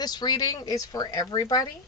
This reading is for everybody.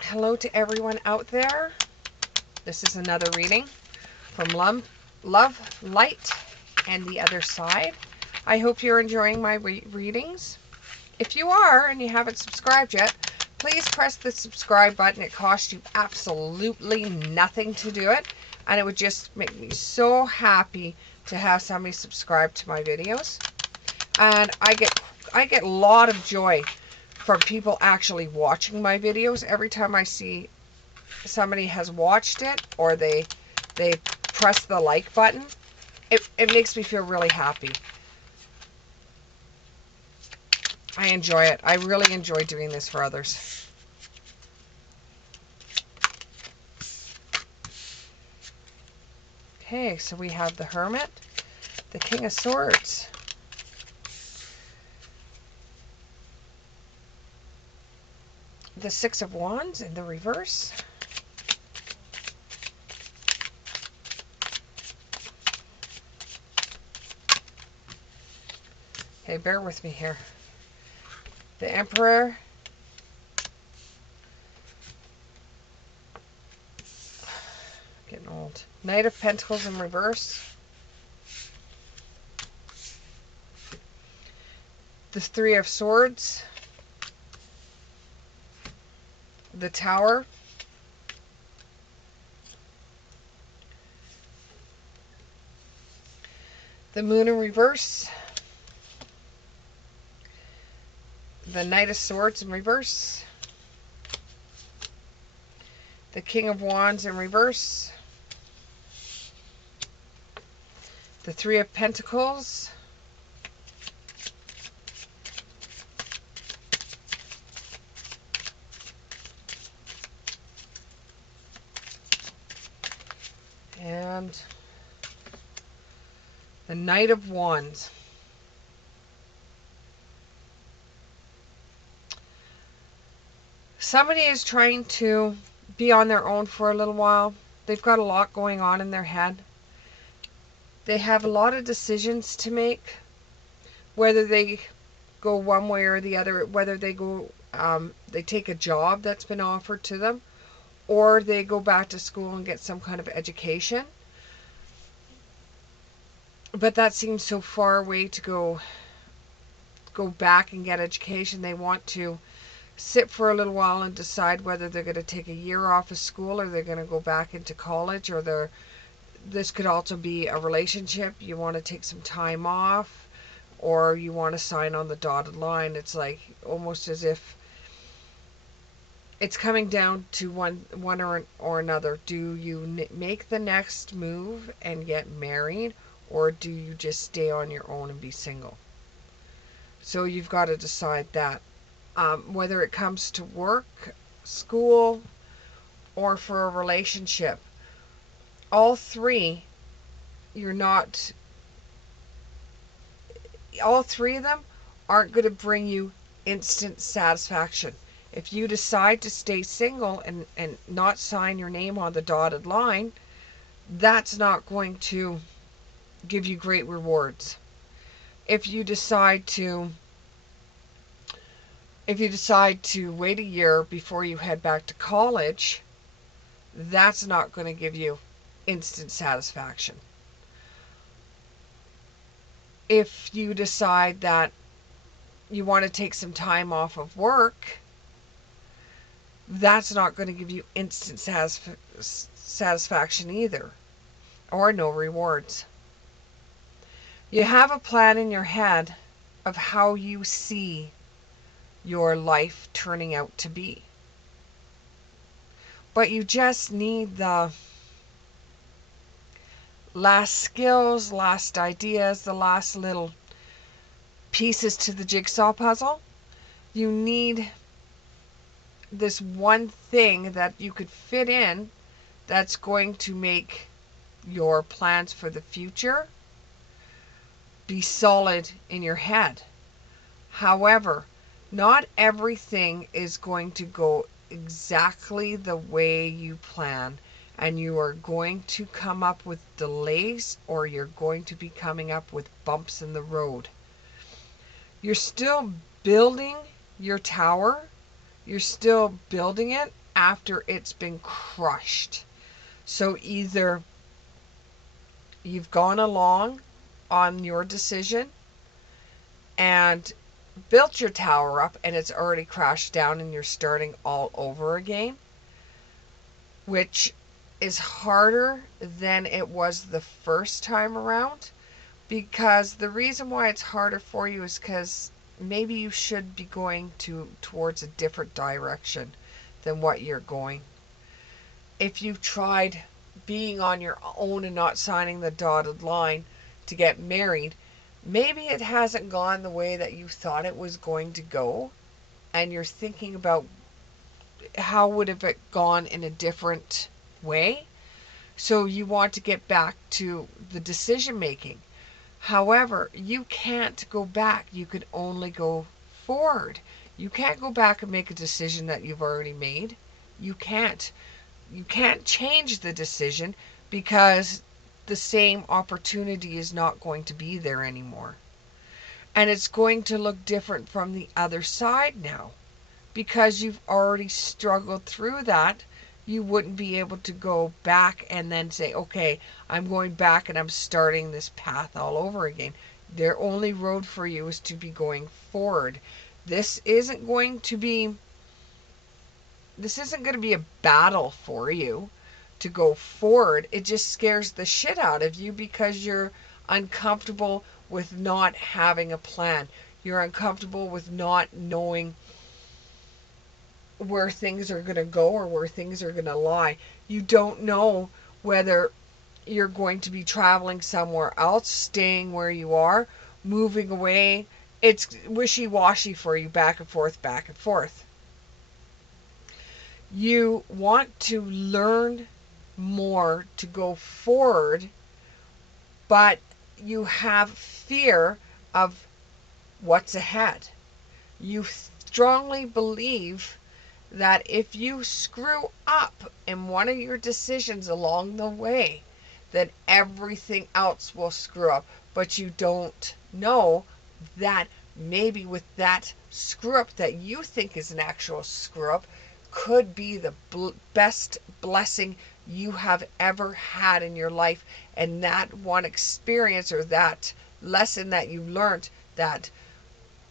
Hello to everyone out there. This is another reading from Love, Light, and the Other Side. I hope you're enjoying my readings. If you are and you haven't subscribed yet, please press the subscribe button. It costs you absolutely nothing to do it, and it would just make me so happy to have somebody subscribe to my videos. And I get a lot of joy from people actually watching my videos. Every time I see somebody has watched it or they press the like button, it makes me feel really happy. I enjoy it. I really enjoy doing this for others. Okay, so we have the Hermit, the King of Swords, the Six of Wands in the reverse, okay, bear with me here, the Emperor, getting old, Knight of Pentacles in reverse, the Three of Swords, the Tower, the Moon in reverse, the Knight of Swords in reverse, the King of Wands in reverse, the Three of Pentacles, and the Knight of Wands. Somebody is trying to be on their own for a little while. They've got a lot going on in their head. They have a lot of decisions to make, whether they go one way or the other, whether they go, they take a job that's been offered to them, or they go back to school and get some kind of education. But that seems so far away to go back and get education. They want to sit for a little while and decide whether they're going to take a year off of school or they're going to go back into college, or this could also be a relationship. You want to take some time off, or you want to sign on the dotted line. It's like almost as if it's coming down to one or another. Do you make the next move and get married, or do you just stay on your own and be single? So you've got to decide that. Whether it comes to work, school, or for a relationship, all three of them aren't going to bring you instant satisfaction. If you decide to stay single and not sign your name on the dotted line, that's not going to give you great rewards. If you decide to wait a year before you head back to college, that's not going to give you instant satisfaction. If you decide that you want to take some time off of work, that's not going to give you instant satisfaction either, or no rewards. You have a plan in your head of how you see your life turning out to be, but you just need the last skills, last ideas, the last little pieces to the jigsaw puzzle. You need this one thing that you could fit in that's going to make your plans for the future be solid in your head. However, not everything is going to go exactly the way you plan, and you are going to come up with delays, or you're going to be coming up with bumps in the road. You're still building your tower. You're still building it after it's been crushed. So either you've gone along on your decision and built your tower up and it's already crashed down and you're starting all over again, which is harder than it was the first time around, because the reason why it's harder for you is because maybe you should be going towards a different direction than what you're going. If you tried being on your own and not signing the dotted line to get married, maybe it hasn't gone the way that you thought it was going to go, and you're thinking about how would have it gone in a different way. So you want to get back to the decision making. However, you can't go back. You can only go forward. You can't go back and make a decision that you've already made. You can't. You can't change the decision because the same opportunity is not going to be there anymore. And it's going to look different from the other side now. Because you've already struggled through that, you wouldn't be able to go back and then say, okay, I'm going back and I'm starting this path all over again. Their only road for you is to be going forward. This isn't going to be a battle for you to go forward. It just scares the shit out of you because you're uncomfortable with not having a plan. You're uncomfortable with not knowing where things are going to go or where things are going to lie. You don't know whether you're going to be traveling somewhere else, staying where you are, moving away. It's wishy-washy for you, back and forth, back and forth. You want to learn more to go forward, but you have fear of what's ahead. You strongly believe that if you screw up in one of your decisions along the way, then everything else will screw up. But you don't know that maybe with that screw up that you think is an actual screw up could be the best blessing you have ever had in your life. And that one experience or that lesson that you learned, that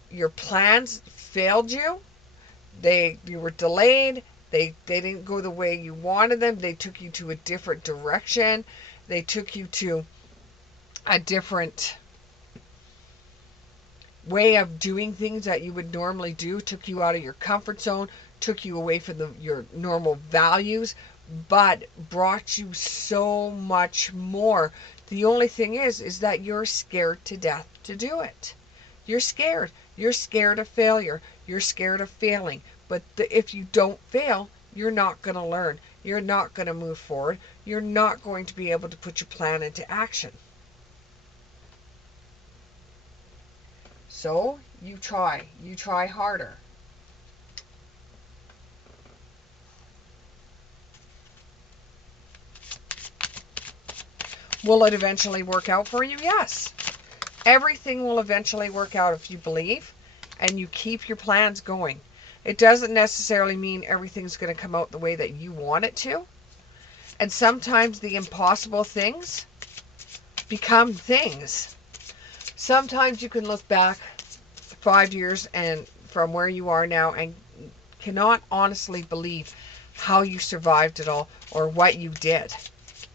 your plans failed you, you were delayed, they didn't go the way you wanted them, they took you to a different direction, they took you to a different way of doing things that you would normally do, took you out of your comfort zone, took you away from your normal values, but brought you so much more. The only thing is that you're scared to death to do it. You're scared. You're scared of failure. You're scared of failing. But if you don't fail, you're not going to learn. You're not going to move forward. You're not going to be able to put your plan into action. So you try. You try harder. Will it eventually work out for you? Yes. Everything will eventually work out if you believe and you keep your plans going. It doesn't necessarily mean everything's going to come out the way that you want it to. And sometimes the impossible things become things. Sometimes you can look back 5 years and from where you are now and cannot honestly believe how you survived it all or what you did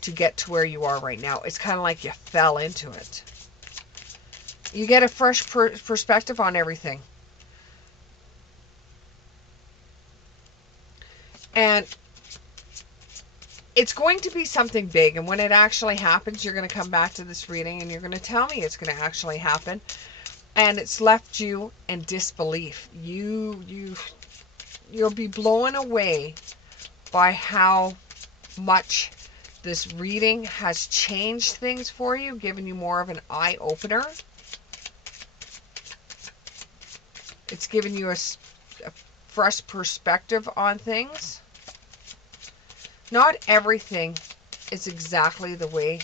to get to where you are right now. It's kind of like you fell into it. You get a fresh perspective on everything. And it's going to be something big. And when it actually happens, you're going to come back to this reading and you're going to tell me it's going to actually happen. And it's left you in disbelief. You'll be blown away by how much this reading has changed things for you, given you more of an eye-opener. It's given you a fresh perspective on things. Not everything is exactly the way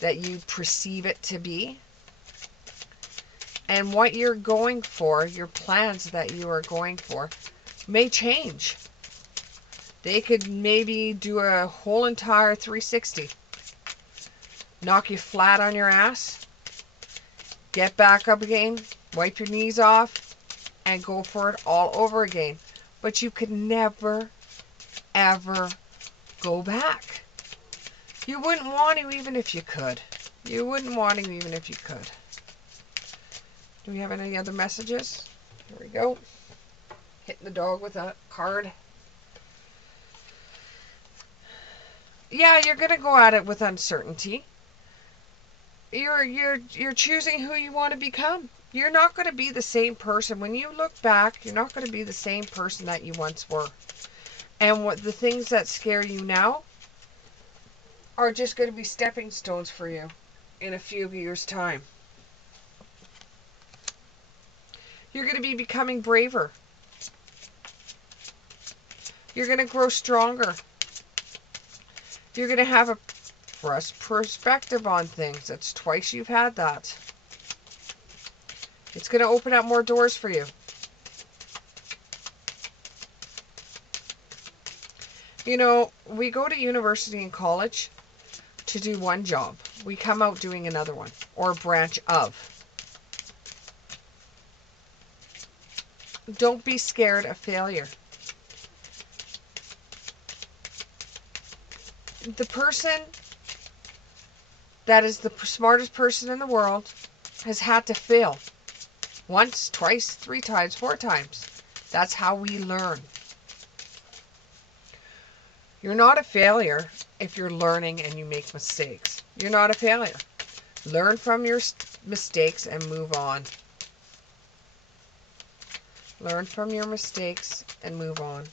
that you perceive it to be. And what you're going for, your plans that you are going for, may change. They could maybe do a whole entire 360. Knock you flat on your ass. Get back up again. Wipe your knees off. And go for it all over again. But you could never, ever go back. You wouldn't want to even if you could. You wouldn't want to even if you could. Do we have any other messages? Here we go. Hitting the dog with a card. Yeah, you're going to go at it with uncertainty. You're choosing who you want to become. You're not going to be the same person. When you look back, you're not going to be the same person that you once were. And what the things that scare you now are just going to be stepping stones for you in a few years' time. You're going to be becoming braver. You're going to grow stronger. You're going to have a fresh perspective on things. That's twice you've had that. It's going to open up more doors for you. You know, we go to university and college to do one job. We come out doing another one, or a branch of. Don't be scared of failure. The person that is the smartest person in the world has had to fail. Once, twice, 3 times, 4 times. That's how we learn. You're not a failure if you're learning and you make mistakes. You're not a failure. Learn from your mistakes and move on. Learn from your mistakes and move on.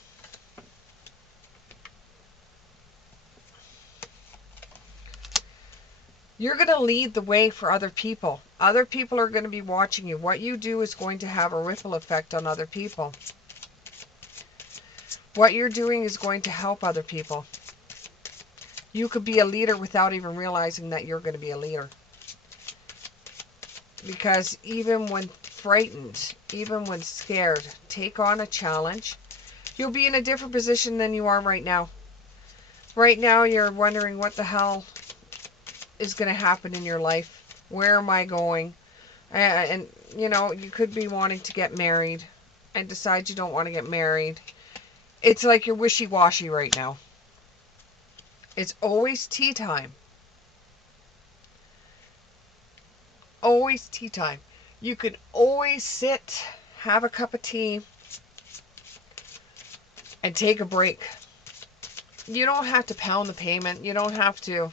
You're going to lead the way for other people. Other people are going to be watching you. What you do is going to have a ripple effect on other people. What you're doing is going to help other people. You could be a leader without even realizing that you're going to be a leader. Because even when frightened, even when scared, take on a challenge. You'll be in a different position than you are right now. Right now, you're wondering what the hell is going to happen in your life. Where am I going? And you know, you could be wanting to get married and decide you don't want to get married. It's like you're wishy-washy right now. It's always tea time. Always tea time. You can always sit, have a cup of tea, and take a break. You don't have to pound the pavement. You don't have to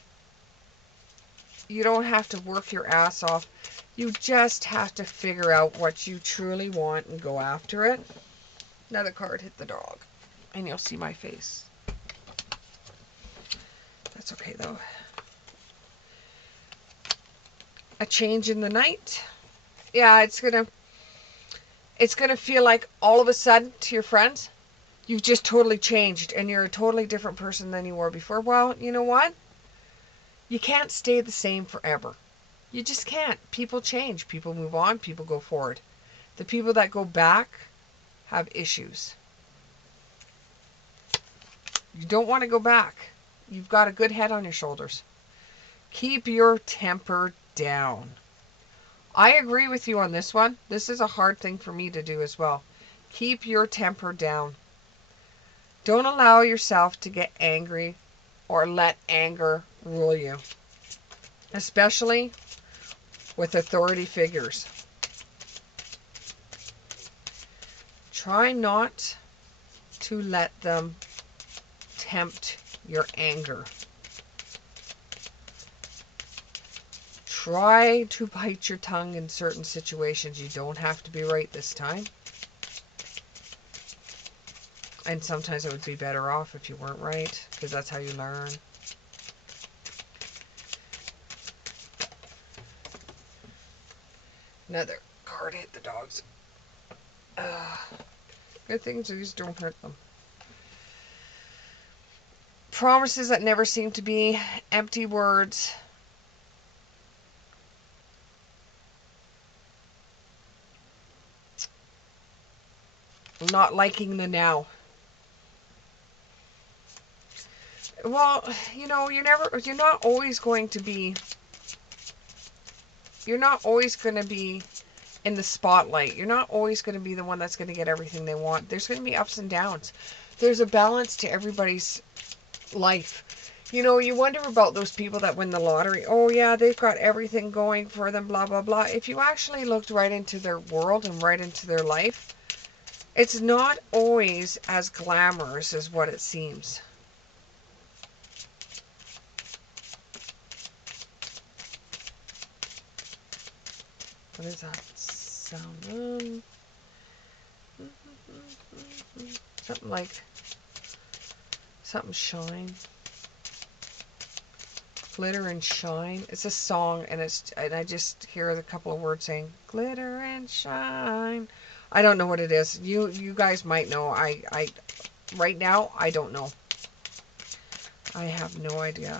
work your ass off. You just have to figure out what you truly want and go after it. Another card hit the dog. And you'll see my face. That's okay though. A change in the night. Yeah, it's gonna feel like all of a sudden to your friends, you've just totally changed and you're a totally different person than you were before. Well, you know what? You can't stay the same forever. You just can't. People change. People move on. People go forward. The people that go back have issues. You don't want to go back. You've got a good head on your shoulders. Keep your temper down. I agree with you on this one. This is a hard thing for me to do as well. Keep your temper down. Don't allow yourself to get angry or let anger rule you. Especially with authority figures. Try not to let them tempt your anger. Try to bite your tongue in certain situations. You don't have to be right this time. And sometimes it would be better off if you weren't right, because that's how you learn. Another card hit the dogs. Good things these don't hurt them. promises that never seem to be, empty words. Not liking the now. Well, you know, you're not always going to be in the spotlight. You're not always going to be the one that's going to get everything they want. There's going to be ups and downs. There's a balance to everybody's life. You know, you wonder about those people that win the lottery. Oh yeah, they've got everything going for them, blah, blah, blah. If you actually looked right into their world and right into their life, it's not always as glamorous as what it seems. What is that sound? Something like something shine. Glitter and shine. It's a song, and I just hear a couple of words saying glitter and shine. I don't know what it is. You guys might know. I right now I don't know. I have no idea.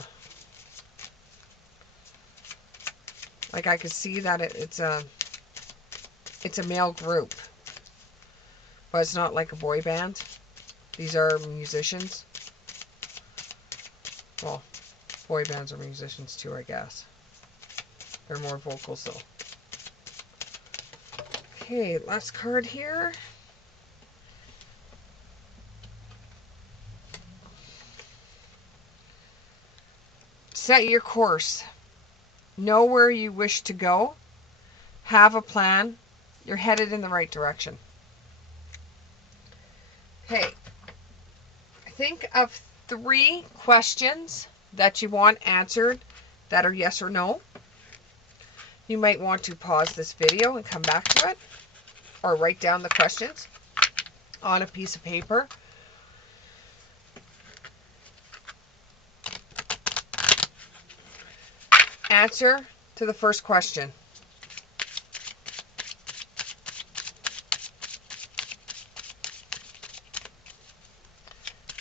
Like, I could see that it's a male group, but it's not like a boy band. These are musicians. Well, boy bands are musicians too, I guess. They're more vocals though. Okay, last card here. Set your course. Know where you wish to go. Have a plan. You're headed in the right direction. Okay. Think of 3 questions that you want answered that are yes or no. You might want to pause this video and come back to it, or write down the questions on a piece of paper. Answer to the first question.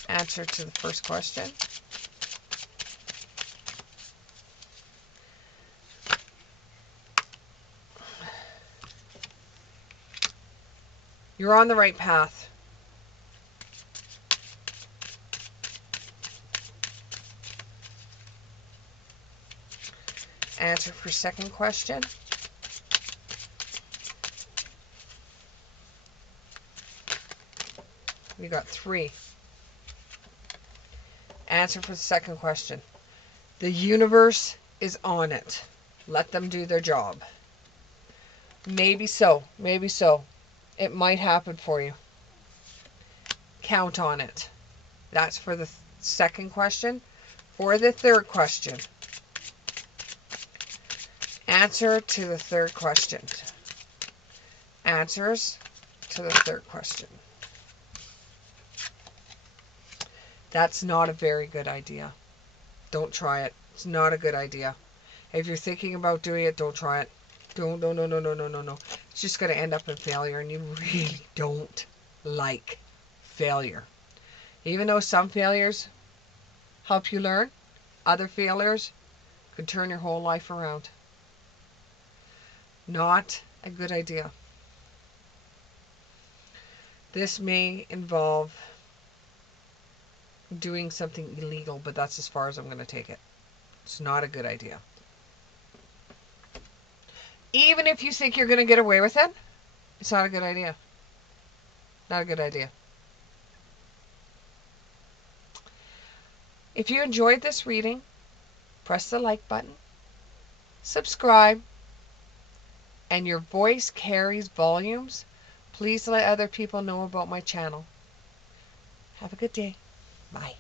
Answer to the first question. You're on the right path. Answer for second question. We got 3. Answer for the second question. The universe is on it. Let them do their job. Maybe so. Maybe so. It might happen for you. Count on it. That's for the second question. For the third question. Answer to the third question. Answers to the third question. That's not a very good idea. Don't try it. It's not a good idea. If you're thinking about doing it, don't try it. No. It's just going to end up in failure, and you really don't like failure. Even though some failures help you learn, other failures could turn your whole life around. Not a good idea. This may involve doing something illegal, but that's as far as I'm going to take it. It's not a good idea. Even if you think you're going to get away with it, it's not a good idea. Not a good idea. If you enjoyed this reading, press the like button, subscribe, and your voice carries volumes. Please let other people know about my channel. Have a good day. Bye.